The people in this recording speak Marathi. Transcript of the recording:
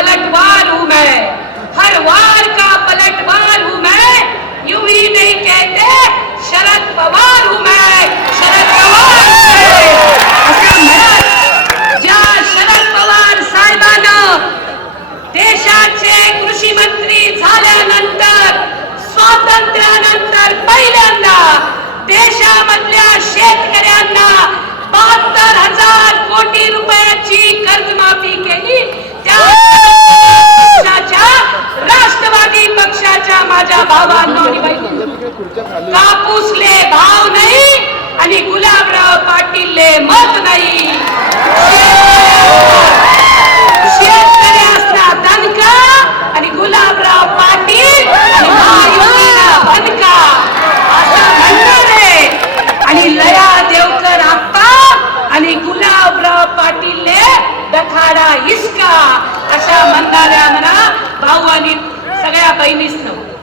पलटवार हूँ मैं। हर वार का पलटवार हूँ मैं। यूं ही नहीं कहते शरद पवार हूँ मैं। शरद पवार ज्या शरद पवार साहेबानं देशाचे कृषी मंत्री झाल्यानंतर स्वातंत्र्यानंतर पहिल्यांदा देशामधल्या शेत माझ्या भावांनो कापूसले भाव नाही आणि गुलाबराव पाटीलले मत नाही. शेतकरी असणार दणका आणि गुलाबराव पाटील बनका असं म्हणणार आहे. आणि लया देवकर आप्पा आणि गुलाबराव पाटीलले दखाडा हिसका. अशा म्हणणाऱ्या म्हणा